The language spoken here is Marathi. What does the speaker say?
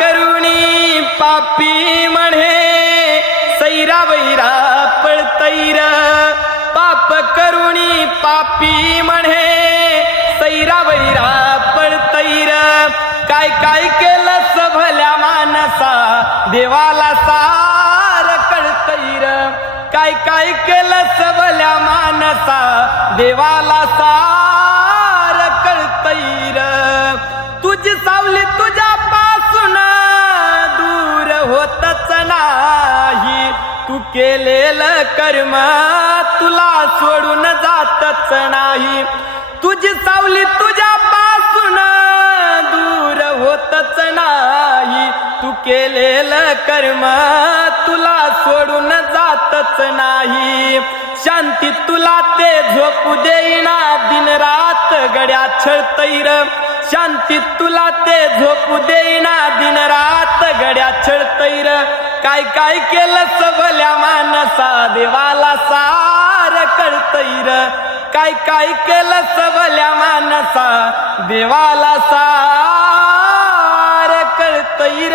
करुणी पापी म्हणे सैरा वैरा पळतैर पाप करुणी पापी म्हणे सैरा वैरा पळतैर काय काय केलं भल्या मानसा देवाला सार कळतैर काय काय केलं भल्या मानसा देवाला सार कळतैर तुझी सावली तुझ्यापासून दूर होतच नाही तू केलेलं कर्म तुला सोडून जातच नाही तुझी सावली तुझ्यापासून दूर होतच नाही तू केलेलं कर्म तुला सोडून जातच नाही शांती तुला ते झोपू देईना दिन रात गड्या छळतैर शांती तुला ते झोपू देईना दिन रात गड्या छळतैर काय काय केलं भल्या मानसा देवाला सार कळतैर काय काय केलं भल्या मानसा देवाला सार कळतैर